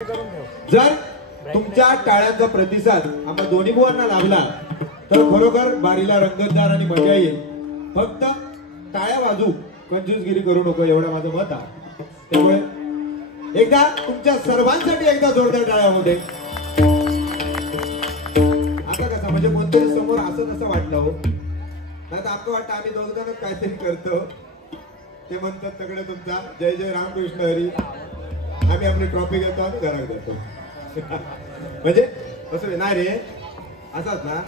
जर तुमच्या टाळ्यांचा प्रतिसाद आम्हा दोन्ही बुवांना लाभला तर खरोखर बारीला रंगतदार आणि मजा येईल. फक्त टाळ्या वाजू, कंजूसगिरी करू नको एवढं माझं मत आहे. त्यामुळे एकदा तुमच्या सर्वांसाठी एकदा जोरदार टाळ्या होऊ दे. आता कसं म्हणजे कोणतरी समोर असं तसं वाटलं हो, नाही तर आपलं वाटतं आम्ही दोघ जणच काहीतरी करतो. ते म्हणतात सगळे तुमचा जय जय रामकृष्ण हरी, आम्ही आपली ट्रॉफी घेतो आणि घरात जातो. म्हणजे असं नाही रे, असंच ना.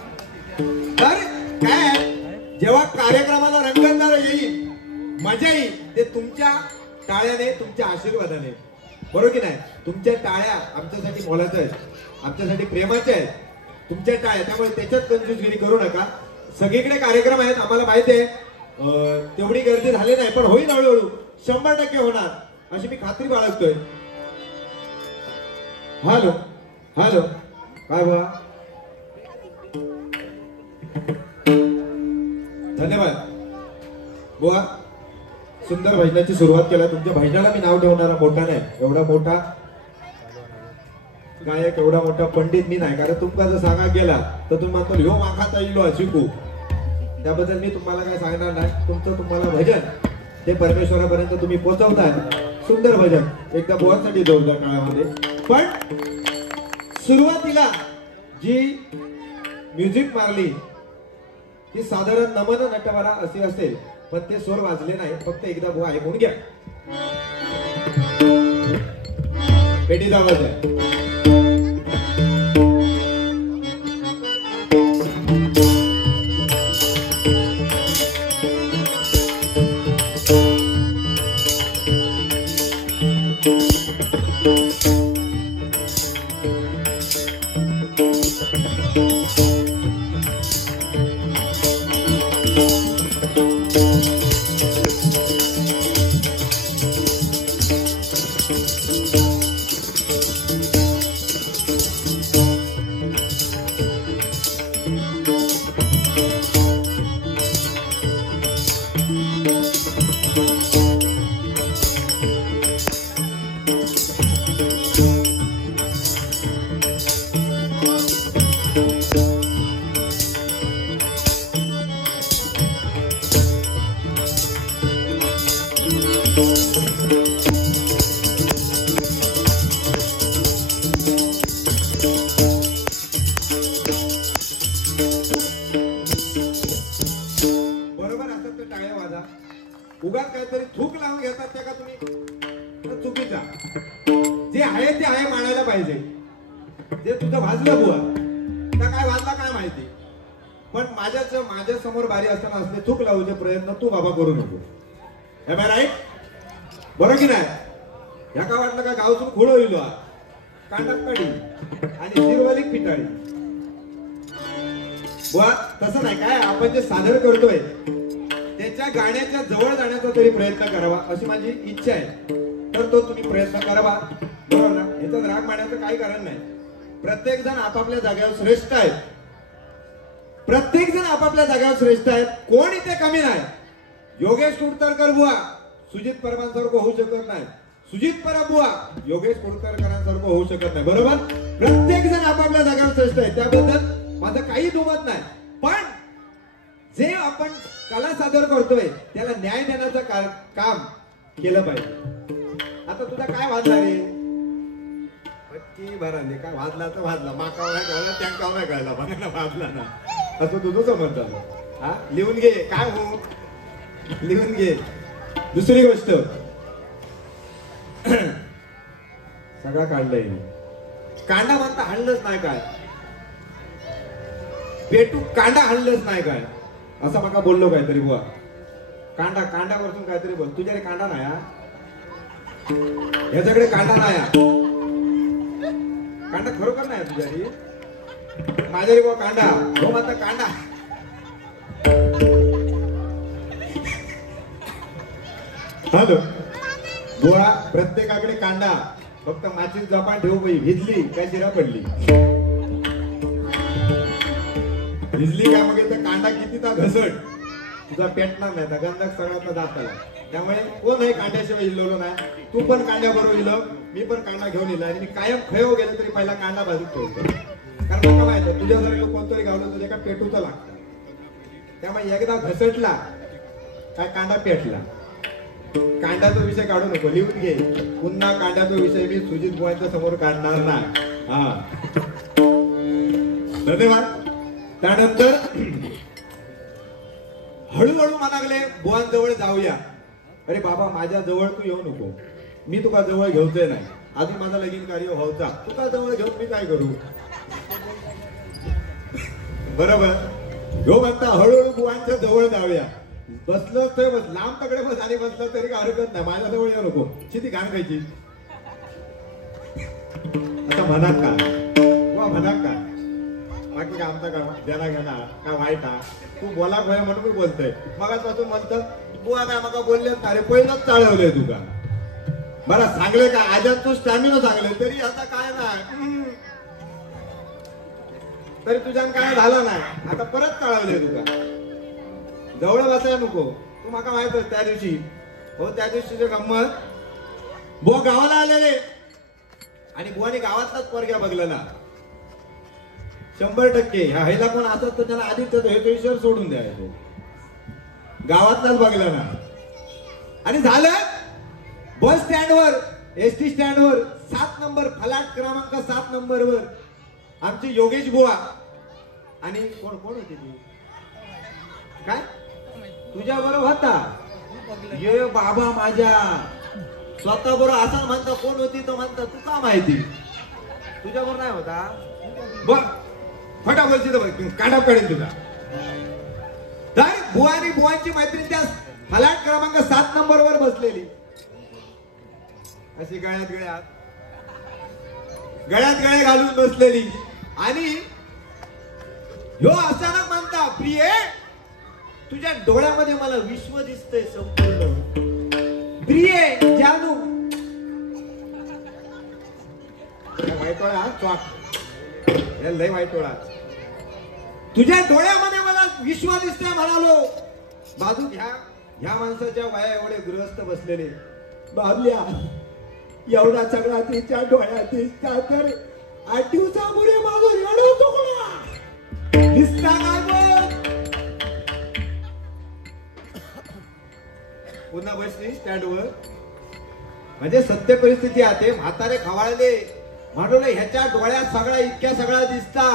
तर काय जेव्हा कार्यक्रमाला रंगतदार येईल, मजा येईल, ते तुमच्या टाळ्याने, तुमच्या आशीर्वादाने. बरोबर की नाही? तुमच्या टाळ्या आमच्यासाठी मोलाच्या आहेत, आमच्यासाठी प्रेमाच्या आहेत तुमच्या टाळ्या. त्यामुळे त्याच्यात कंजूसगिरी करू नका. सगळीकडे कार्यक्रम आहेत, आम्हाला माहिती आहे. तेवढी गर्दी झाली नाही, पण होईल हळूहळू, 100% होणार अशी मी खात्री बाळगतोय. हॅलो हॅलो, काय बा, धन्यवाद बुवा. सुंदर भजनाची सुरुवात केला. तुमच्या भजनाला मी नाव ठेवणारा मोठा नाही, एवढा मोठा गायक, एवढा मोठा पंडित मी नाही. कारण तुमका जर सांगा गेला तर तुम्ही म्हणतो ह्यो माखाता येलो शिकू. त्याबद्दल मी तुम्हाला काय सांगणार नाही. तुमचं तुम्हाला भजन ते परमेश्वरापर्यंत तुम्ही पोहोचवताय. सुंदर भजन, एकदा बुवांसाठी जोरदार काळामध्ये. पण सुरुवातीला जी म्युझिक मारली ती साधारण नमन नटवरा असे असेल, पण ते स्वर वाजले नाही. फक्त एकदा बुवा ऐकून घ्या. पेटीचा आवाज आहे. उगाच काहीतरी थूक लावून घेतात त्या का तुम्ही, चुकीचा. जे आहे ते आहे मानायला पाहिजे. जे तुझं भाजलं बुवा, त्या काय भाजला काय माहिती. पण माझ्या समोर बारी असताना असले थूक लावूचे प्रयत्न तू बाबा करू नको. राईट, बरं की नाही? ह्या का वाटलं का गावसून खोळ होईल कांडात काढी आणि शिरवाली पिटाळी बुवा. तसं नाही. काय आपण जे सादर करतोय त्याच्या गाण्याच्या जवळ जाण्याचा तरी प्रयत्न करावा अशी माझी इच्छा आहे. तर तो तुम्ही प्रयत्न करावा, बरोबर ना? याच्यात राग मांडण्याचं काही कारण नाही. प्रत्येक जण आपापल्या जागेवर श्रेष्ठ आहेत. प्रत्येक जण आपापल्या जागेवर श्रेष्ठ आहेत. कोण इथे कमी नाही. योगेश कुडतरकर बुवा सुजित परमांसारखं होऊ शकत नाही. सुजित परब बुवा योगेश कुडतरकरांसारखं होऊ शकत नाही. बरोबर? प्रत्येक जण आपापल्या जागेवर श्रेष्ठ आहे, त्याबद्दल माझं काही दुमत नाही. पण जे आपण कला सादर करतोय त्याला न्याय देण्याचं काम केलं पाहिजे. आता तुझा काय वाजला रे? नक्की भराने काय वाजला तर वाजला, माका नाही कळला, त्यांका नाही कळला, बघायला वाजला ना, असं तुझं समज झालं. हा, लिहून घे. काय हो, लिहून घे. दुसरी गोष्ट, सगळा काढलंय. कांडा म्हणता हाणलंच नाही काय, पेटू कांडा हाणलंच नाही काय, असं मका बोललो काहीतरी बुवा. कांडा वरतून काहीतरी बोल. तुझ्याकडे कांडा नाही, ह्याच्याकडे कांडा नाही. कांडा खरोखर नाही तुझ्याकडे, माझ्याकडे बुवा कांडा. हो माता कांडा. हॅलो बुवा, प्रत्येकाकडे कांडा. फक्त माचीस जपान ठेवू बाई, भिजली काय शिरा पडली, भिजली काय मग कांडा किती ता घसट तुझा पेटणार नाही, गंधक सगळ्यात जात आला. त्यामुळे कोणही कांड्याशिवाय इल्लो नाही. तू पण कांड्या बरोबर इलो, मी पण कांदा घेऊन इला आणि मी कायम खयो गेलो तरी पहिला कांदा बाजूत ठेवतो. कारण मला माहित आहे तुझ्यासारखं कोणतरी गावलं तुझ्या का पेटूचं लागतं. त्यामुळे एकदा घसटला काय कांदा पेटला. कांड्याचा विषय काढू नको, लिहून घे. पुन्हा कांड्याचा विषय मी सुजित बुवांच्या समोर काढणार नाही. हा, धन्यवाद. त्यानंतर हळूहळू म्हणाले बुवांजवळ जाऊया. अरे बाबा माझ्या जवळ तू येऊ नको, मी तुका जवळ घेऊचे नाही. आधी माझा लगीन कार्य व्हायचा, तुका जवळ घेऊन मी काय करू. बरोबर. ह्यो म्हणता हळूहळू बुवांच्या जवळ जाऊया. बसलं तर बस, लांब तकडे बस आणि बसलं तरी काय हरकत नाही. माझ्या जवळ येऊ नको, शिती घाण खायची आता म्हणत का वा म्हणत का. बाकी काय आमचा का देना घेणार का वाईट हा. तू बोला भया म्हणून मी बोलतोय. मगाचपासून म्हणतात बुवा काय मग बोलले अरे पहिलंच चाळवलंय तुका. बरं सांगले का आजात तू स्टॅमिना सांगले तरी आता काय नाही, तरी तुझ्या काय झालं नाही. आता परत चाळवलंय तुका. जवळ बसाय नको. तू माका माहितच त्या दिवशी हो, त्या दिवशीची गंमत. बुवा गावाला आलेले आणि बुवाने गावातलाच पोरग्या बघलेला 100%. ह्या हैला कोण असत तर त्याला आधीच हे सोडून द्यायचो. गावातलाच बघला ना. आणि झालं बस स्टँडवर, एसटी स्टँडवर 7 नंबर फलाट क्रमांक 7 नंबरवर आमची योगेश बुवा आणि कोण कोण होती ती काय तुझ्या बरोबर होता. ये बाबा माझ्या स्वतः बरोबर असं म्हणता. कोण होती तर म्हणता तू का माहिती तुझ्या बरोबर नाही होता. बर फटा बोलची तर काढा काढेल तुझा. तर बुवा आणि बुवांची मैत्रीण त्या फलाट क्रमांक 7 नंबरवर बसलेली अशी गळ्यात गळे घालून बसलेली. आणि ह्यो अचानक म्हणता प्रिये तुझ्या डोळ्यामध्ये मला विश्व दिसतंय संपूर्ण. प्रिये जानू वाईटोळा चॉक लय वाईटोळा. तुझ्या डोळ्यामध्ये मला विश्व दिसतंय म्हणालो. बाजू ह्या माणसाच्या वया एवढे गृहस्थ बसलेले. बाबल्या एवढा सगळा तिच्या डोळ्यात दिसता तर 8 दिवसापूर्वी माझं रेड होतो कोणा दिसता काय बघ. पुन्हा बसली स्टँडवर. म्हणजे सत्य परिस्थिती आहे. म्हातारे खवाळले म्हणून ह्याच्या डोळ्यात सगळा इतक्या सगळा दिसता.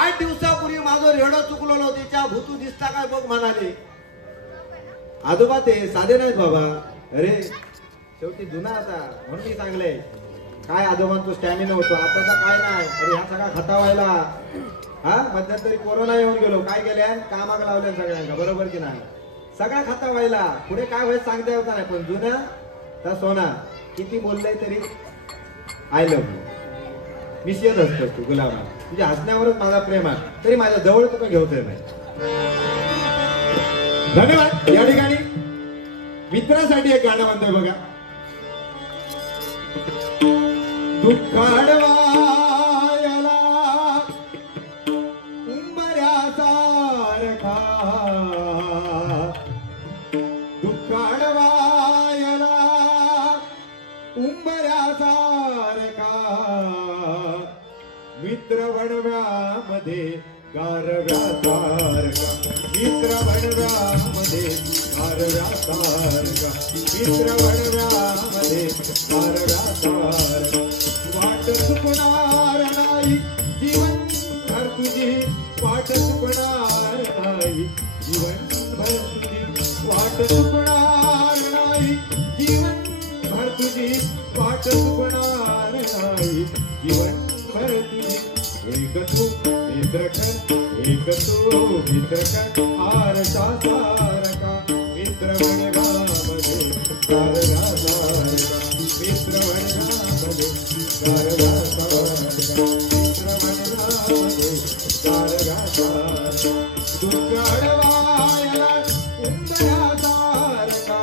8 दिवसापूर्वी माझं रेडो चुकलो तिच्या भूतू दिसता काय बघ म्हणाले. आजोबा ते साधे नाहीत बाबा. अरे शेवटी जुना आता म्हणून मी सांगले काय आजोबांचा स्टॅमिना होतो आताचा काय नाही. अरे ह्या सगळा खता व्हायला हा मध्यंतरी कोरोना येऊन गेलो काय केल्या कामाक लावल्या सगळ्यांना. बरोबर की नाही. सगळा खता व्हायला पुढे काय व्हायचं सांगता होता नाही. पण जुन्या तर सोना किती बोललंय तरी आय लव्ह यू. मी शेत असतो तू गुलाबा. तुझ्या हसण्यावरच माझा प्रेम आहे तरी माझ्या जवळ तुका घेऊतोय नाही. धन्यवाद. या ठिकाणी मित्रासाठी एक गाणं म्हणतोय बघा. दुःख अडवायला उंबऱ्यासारखा, दुःख अडवायला उंबऱ्यासारखा, मित्र बनव्यामध्ये गारव्यासारखा, मित्र बनव्यामध्ये गारव्यासारखा, मित्र बनव्यामध्ये गारव्यासारखा. वाट चुकणार नाही जीवन भर तुझी, वाट चुकणार नाही जीवन भर तुझी, वाट चुकणार नाही जीवन भर तुझी, वाट चुकणार नाही जीवन भर तुझी. एक तू मित्रकन, एक तू मित्रकन, आरसा सारखा, मित्र बनगामध्ये गारव्यासारखा, मित्र बनगामध्ये गारव्यासारखा, मित्र बनगामध्ये गारव्यासारखा. दुःख अडवायला उंबऱ्यासारखा,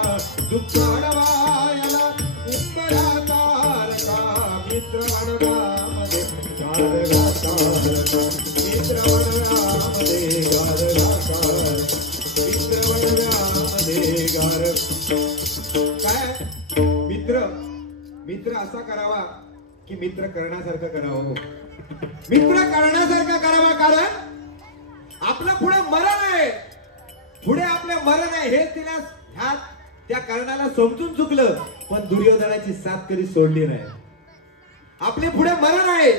दुःख अडवायला उंबऱ्यासारखा, मित्र बनगामध्ये गारव्यासारखा, मित्र बनगामध्ये गारव्यासारखा, मित्र बनगामध्ये गार असा करावा की मित्र करण्यासारखं करावं. मित्र करण्यासारखं करावा, कारण आपलं पुढे मरण आहे, पुढे आपले मरण आहे हे तिला ह्यात त्या कर्णाला समजून चुकलं, पण दुर्योधनाची साथ कधी सोडली नाही. आपले पुढे मरण आहे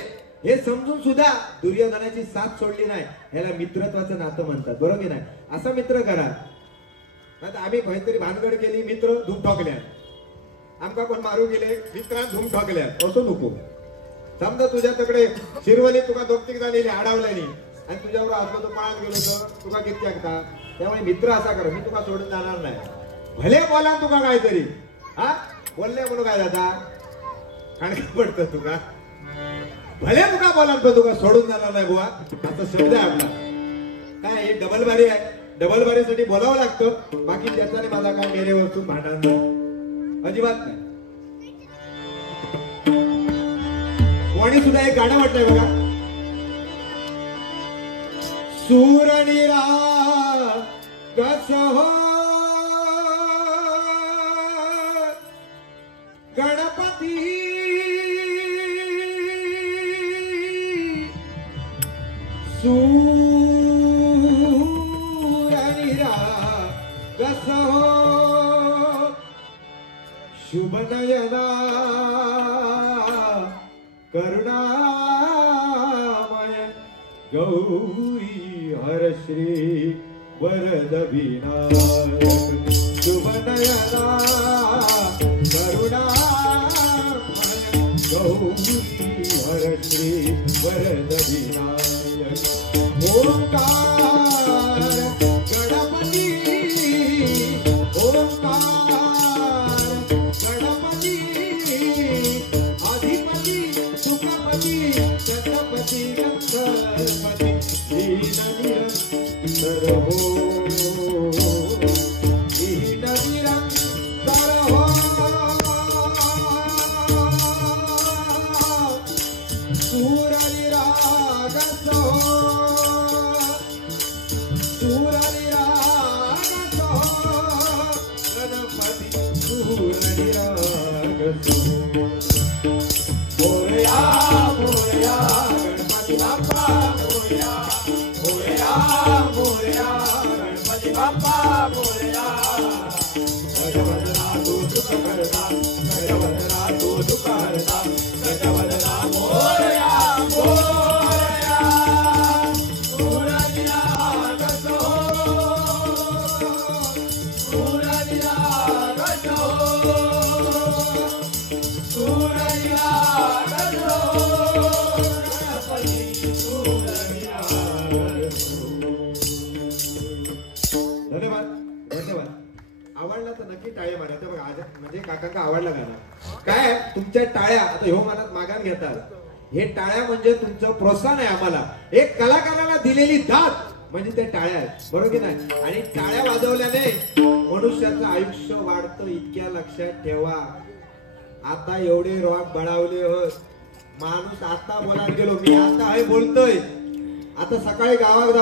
हे समजून सुद्धा दुर्योधनाची साथ सोडली नाही. ह्याला मित्रत्वाचं नातं म्हणतात, बरोबर नाही? असा मित्र करा. आता आम्ही काहीतरी भानगड केली, मित्र धूम ठोकल्या, आमका कोण मारू गेले, मित्रांना धूम ठोकल्या, असं नको. समजा तुझ्याकडे शिरवली तुका दोघतीक झालेली आडावल्यानी आणि तुझ्यावर असलो तो पळात गेलो तर तुका किती ऐकता. त्यामुळे मित्र असा कर, मी तुका सोडून जाणार नाही. भले बोला तुका काहीतरी, हा बोलले म्हणून काय जाता खाणका पडतं तुका. भले तुका बोला तर तुका सोडून जाणार नाही बुवा, असा शब्द आहे आपला. काय हे डबल बारी आहे, डबल बारीसाठी बोलावं लागतं. बाकी त्याच्याने माझा काय मेरे वरतून भांडण नाही, अजिबात नाही. कोणी सुद्धा एक गाणं वाटलंय बघा, सूरनिरा कस हो गणपती सूरनिरा कस हो शुभ नयना करुणामय गौरी हर श्री वरद विनायक शुभ नयना करुणामय गौरी हर श्री वरद विनायक ओंकार गणपती ओंकार गणपती अधिपती सुखपती छत्रपती गणपती दीननिरंतर हो दीननिरंतर हो सूरनिरागस हो सूरनिरागस हो गणपती सूरनिरागस मोरया मोरया गणपती बाप्पा मोरया मोरया मोरया गणपती बाप्पा मोरया गजवदना तू दुःख करता गजवदना तू दुःख करता गजवदना मोरया मोरया सूरनिरागस हो सूरनिरागस हो सूरनिरागस हो गणपती सूरनिरागस हो. धन्यवाद धन्यवाद. आवडला तर नक्की टाळे मारा. ते बघा आज म्हणजे काकांका आवडला गाणं. काय तुमच्या टाळ्या आता ह्यो मनात मागान घेतात. हे टाळ्या म्हणजे तुमचं प्रोत्साहन आहे आम्हाला. एक कलाकाराला दिलेली दाद म्हणजे ते टाळ्या आहेत, बरोबर की नाही? आणि टाळ्या वाजवल्याने मनुष्याचं आयुष्य वाढतं, इतक्या लक्षात ठेवा. आता एवढे रॉक बळावले होत, माणूस आता बोलायला गेलो, मी आता हे बोलतोय, आता सकाळी गावात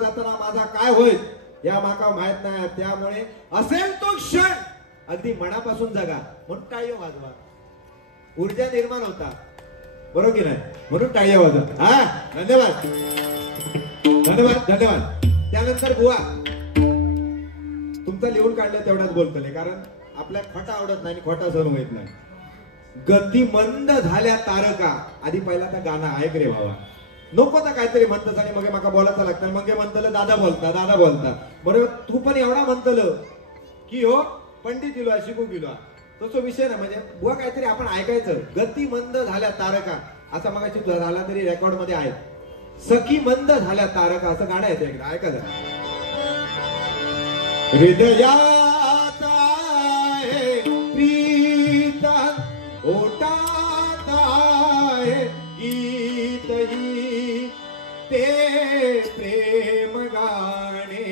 जाताना माझा काय होईल या माका माहित नाही. त्यामुळे असेल तो क्षण अगदी मनापासून जगा, म्हणून टाळ्या वाजवा, ऊर्जा निर्माण होता, बरोबर की नाही? म्हणून टाळ्या वाजवा. हा धन्यवाद धन्यवाद धन्यवाद. त्यानंतर बुवा तुमचा लिहून काढलं तेवढाच बोलतले, कारण आपल्या खोटा आवडत नाही आणि खोटा सहन होत नाही. गती मंद झाल्या तारका. आधी पहिला त्या गाणं ऐक रे बाबा, नको तर काहीतरी म्हणतस आणि मग माका बोलायचं लागतं. मग म्हणतलं दादा बोलता बरोबर. तू पण एवढा म्हणतलं की हो पंडित दिलो शिकू गेलो, तसं विषय ना. म्हणजे बुवा काहीतरी आपण ऐकायचं. गती मंद झाल्या तारका असा मगाशी झाला तरी रेकॉर्ड मध्ये आहे. सखी मंद झाल्या तारका असं गाणं येतं, एकदा ऐका जरा. हृदयात आहे प्रीत ओटात आहे गीत ही ते प्रेम गाणे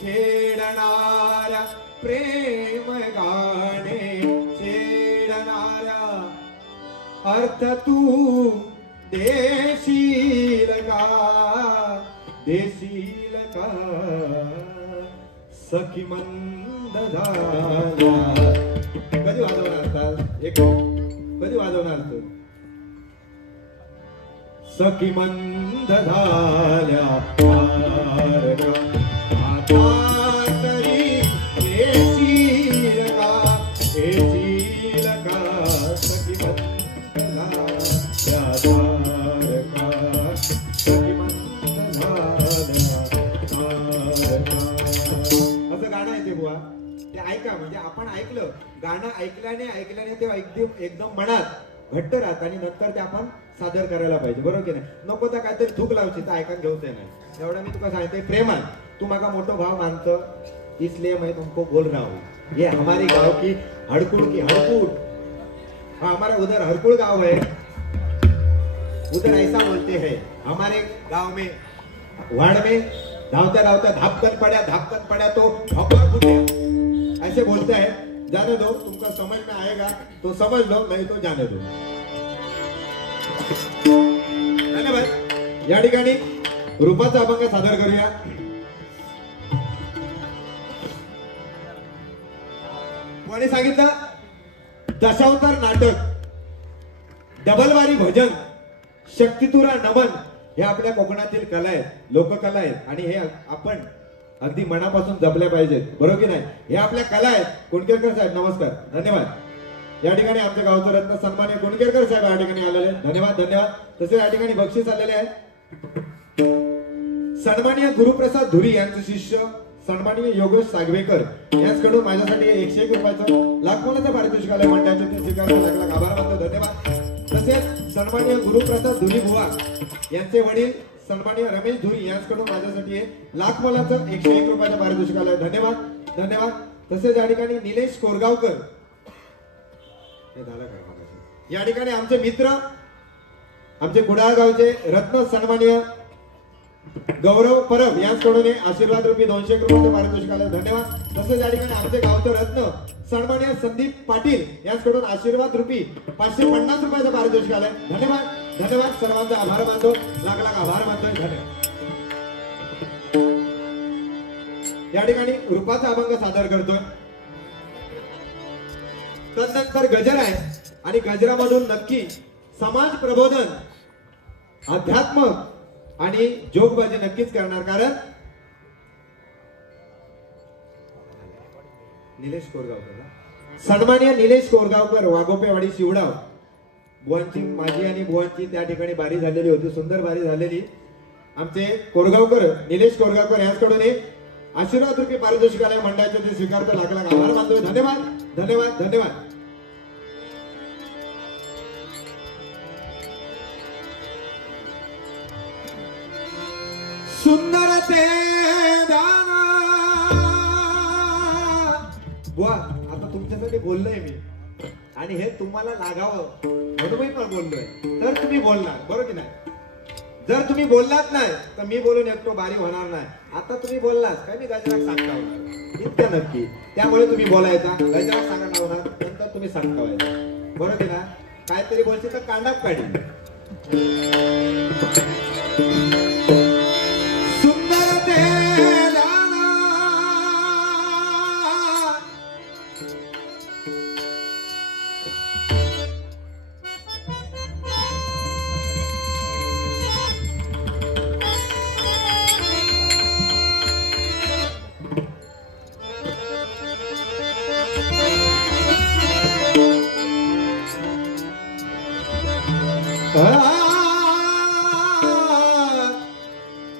छेडणारा प्रेम गाणे छेडणारा अर्थ तू देशील का सखी मंद झाला. कधी वाजवणार आता एक कधी वाजवणार तू? सखी मंद झाल्या तारका, आता तरी येशील का सखी मंद झाल्या तारका, सखी मंद झाल्या तारका. असं गाणं आहे ते बुवा, ते ऐका. म्हणजे आपण ऐकलं गाणं, ऐकल्याने ते एकदम मनात घट्ट राहत आणि नंतर ते आपण सादर करायला पाहिजे, बरोबर की नाही? नको तर काहीतरी थूक लावची तर ऐकायला घेऊच नाही. एवढं मी तुला सांगते, प्रेमान तू माझा मोठो भाव मानतो, इसलिए मैं तुमको बोल रहा हूँ. ये हमारी गांव की हड़कुड़ की हड़कुड़, हाँ हमारा उधर हड़कुड़ गांव है, उधर ऐसा बोलते हैं हमारे गांव में, वाड़ में धावता धावता धापकन पड़ा तो भपका फूटा, ऐसे बोलते हैं. जाने दो, तुमको समझ में आएगा तो समझ लो, नहीं तो जाने दो. धन्यवाद. या ठिकाणी रूपाचा अभंग सादर करूया. कोणी सांगितलं? दशावतार नाटक, डबलवारी भजन, शक्तितुरा नमन हे आपल्या कोकणातील कला आहेत, लोककला आहेत आणि हे आपण अगदी मनापासून जपल्या पाहिजेत, बरोबर की नाही? हे आपल्या कला आहेत. कुणकेरकर साहेब नमस्कार, धन्यवाद. या ठिकाणी आमच्या गावचं रत्न सन्मान्य कुणकेरकर साहेब या ठिकाणी आलेले, धन्यवाद धन्यवाद. तसेच या ठिकाणी बक्षीस आलेले आहे. सन्माननीय गुरुप्रसाद धुरी यांचे शिष्य सन्माननीय योगेश सागवेकर यांच्याकडून माझ्यासाठी 101 रुपयाचं लाखोनाचं पारितोषिकालय मंडळाचे ते स्वीकारण्यास लागला, आभार मानतो, धन्यवाद. तसेच सन्माननीय गुरुप्रसाद धुरी बुवा यांचे वडील सन्माननीय रमेश धुरी यांच्याकडून माझ्यासाठी लाख मोलाचं 101 रुपयाचं पारितोषिकालय, धन्यवाद धन्यवाद. तसेच या ठिकाणी निलेश कोरगावकर हे झालं का या ठिकाणी आमचे मित्र, आमचे कुडाळ गावचे रत्न सन्माननीय गौरव परब यांच्याकडून आशीर्वाद रूपी 201 रुपयाचं पारितोषिकालय, धन्यवाद. तसेच या ठिकाणी आमचे गावचं रत्न सन्माननीय संदीप पाटील यांच्याकडून आशीर्वाद रूपी 550 रुपयाचं पारितोषिकालय, धन्यवाद धन्यवाद. सर्वांचा आभार मानतो, लाख लाख आभार मानतोय, धन्यवाद. या ठिकाणी रूपाचा अभंग सादर करतोय. तदनंतर गजर आहे आणि गजरामधून नक्की समाज प्रबोधन, अध्यात्म आणि जोगबाजी नक्कीच करणार, कारण निलेश कोरगावकर, सन्माननीय निलेश कोरगावकर वाघोपेवाडी शिवडाव बुवांची, माझी आणि बुवांची त्या ठिकाणी बारी झालेली होती, सुंदर बारी झालेली. आमचे कोरगावकर निलेश कोरगावकर यांच्याकडून आशीर्वाद रूपी पारितोषिकालय मंडळाचे ते स्वीकारतो, लाख लाख आभार मानतोय, धन्यवाद धन्यवाद धन्यवाद. सुंदर ते दाना बुवा, आता तुमच्यासाठी बोललोय मी आणि हे तुम्हाला लागावं म्हणून मी पण बोललोय, तर तुम्ही बोलणार, बरोबर की नाही? जर तुम्ही बोललात नाही तर मी बोलून एकटो बारी होणार नाही. आता तुम्ही बोललात काय, मी गजराक सांगता होणार इतकं नक्की, त्यामुळे तुम्ही बोलायचा, गजराक सांगता होणार, नंतर तुम्ही सांगता व्हायचा, बरोबर की ना? काहीतरी बोलचे तर कांडाप काढी. सुंदर ते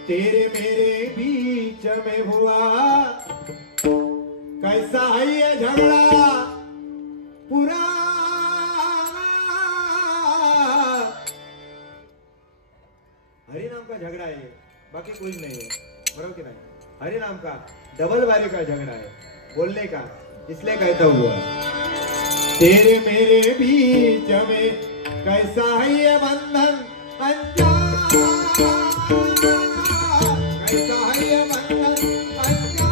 तेरे मेरे बीच में हुआ कैसा है ये झगड़ा पुराना, हरिनाम का झगड़ा है ये, बाकी कुछ नहीं है, बरोबर कि नहीं? हरिनाम का डबल बारी का झगड़ा है, बोलने का, इसलिए कहता हुआ तेरे मेरे बीच में कैसा है ये बंधन अनजान, कैसा है ये बंधन अनजान,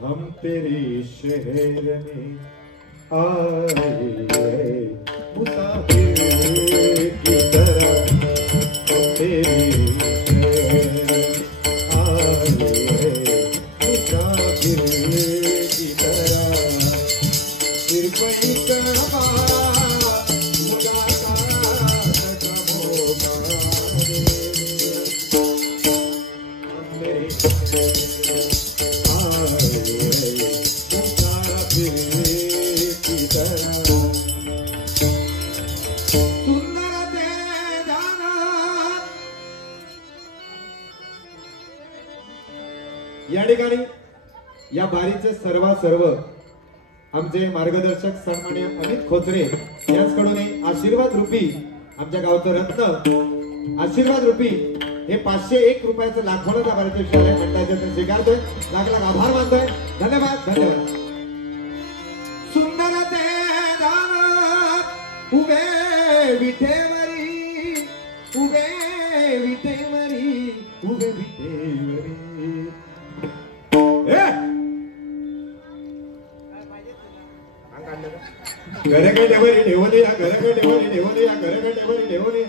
हम तेरे शहर में आए मुसाफिर की तरह, हम तेरे शहर में आए मुसाफिर की तरह, सिर्फ एक हमारा मुलाकात का मौका दे। हम तेरे या ठिकाणी या बारीचे सर्व आमचे मार्गदर्शक सन्माननीय अमित खोचरे यांच्याकडून आशीर्वाद रूपी आमच्या गावचं रत्न आशीर्वाद रूपी हे 501 रुपयाचं लाखोला भारतीय शालेय मंडळाचे स्वीकारतोय. लाख लाख आभार मानतोय. धन्यवाद धन्यवाद. सुंदर ते दान उभे विठेवरी, उभे विठेवरी, उभे विठेवरी. घरगडेवरी ठेवली या, घरगडेवरी ठेवली या, घरगडेवरी ठेवली ठेवली.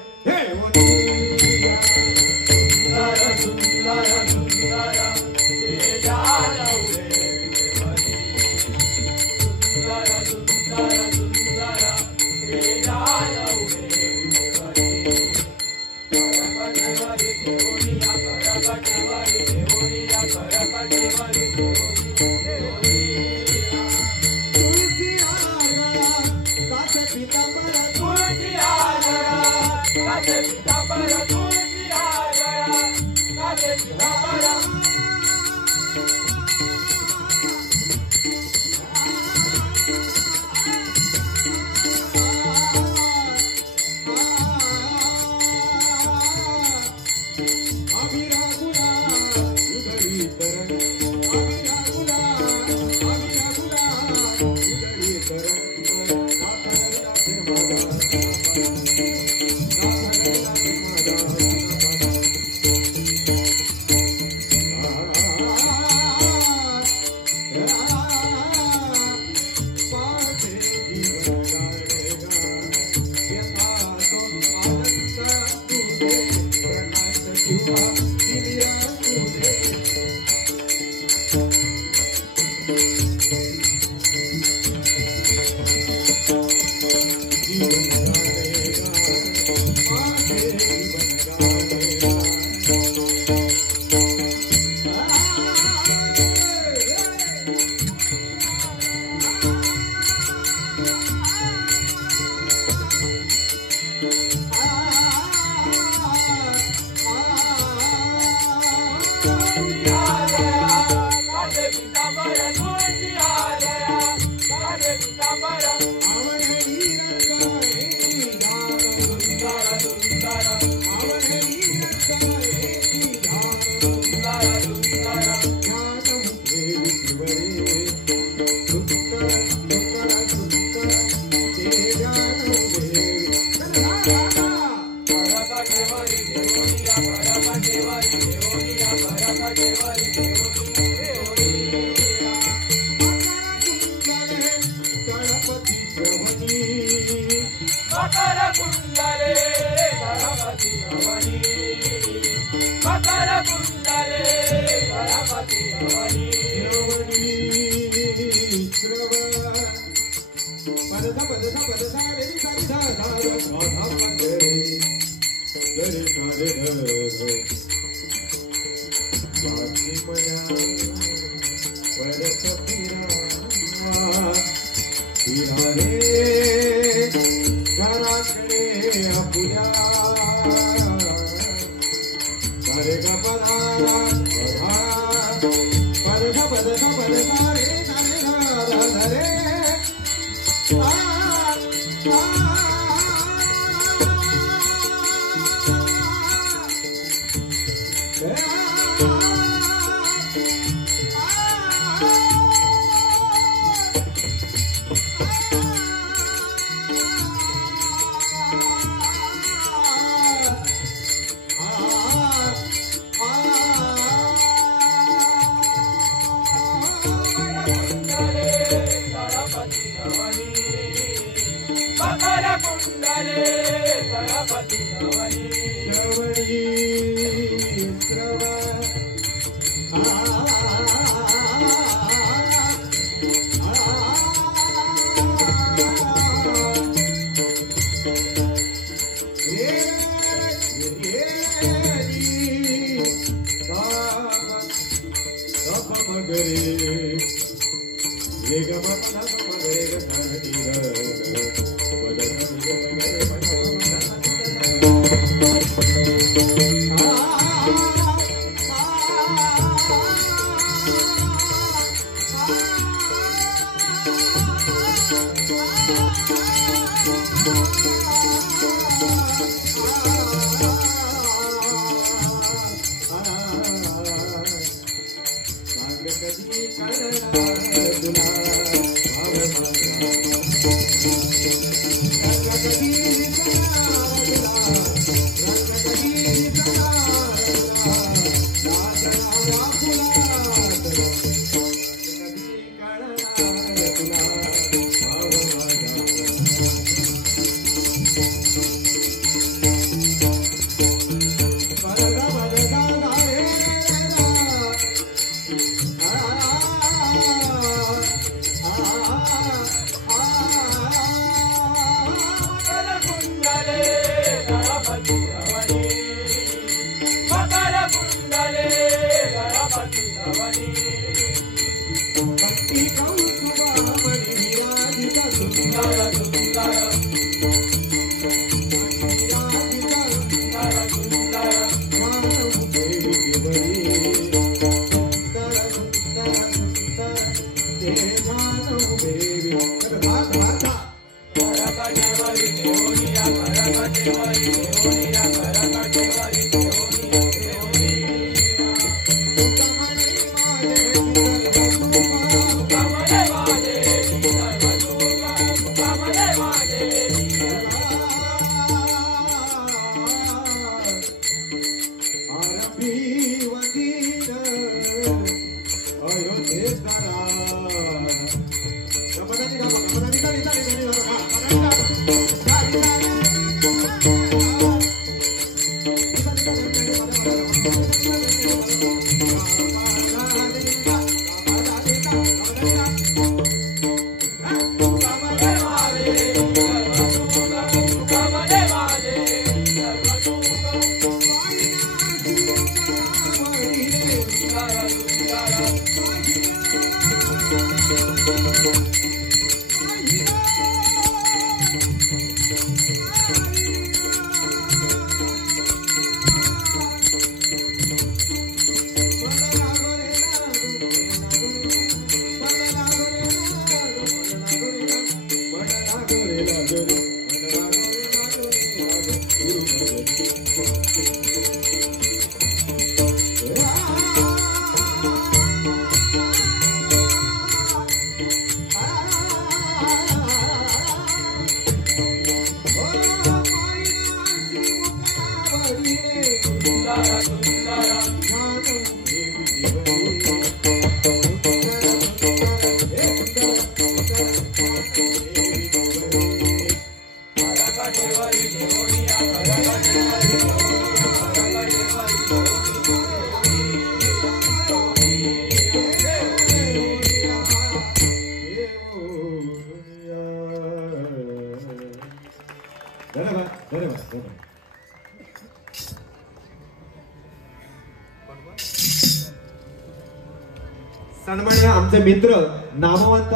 सन्माननीय आमचे मित्र नामवंत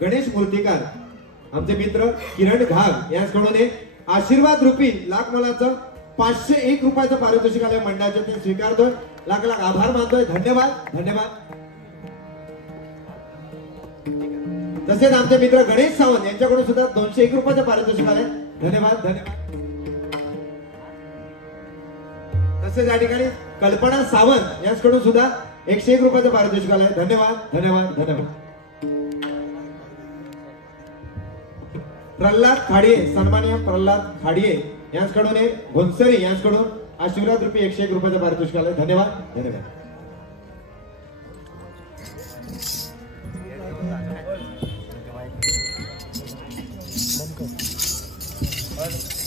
गणेश मूर्तिकार आमचे मित्र किरण घाग यांच्याकडून आशीर्वाद रूपी लाख मोलाचं 501 रुपयाचं पारितोषिक आले मंडळाचे ते स्वीकारतोय. लाख लाख आभार मानतोय. धन्यवाद धन्यवाद. तसेच आमचे मित्र गणेश सावंत यांच्याकडून सुद्धा 201 रुपयाचं पारितोषिक आले. धन्यवाद धन्यवाद. तसेच या ठिकाणी कल्पना सावंत यांच्याकडून सुद्धा 101 रुपयाचं पारितोषिक आलंय. धन्यवाद धन्यवाद धन्यवाद. प्रल्हाद खाडिये सन्माननीय प्रल्हाद खाडिये यांच्याकडून घोनसरी यांच्याकडून आशीर्वाद रूपी 101 रुपयाचं पारितोषिक आलंय. धन्यवाद धन्यवाद. बरं.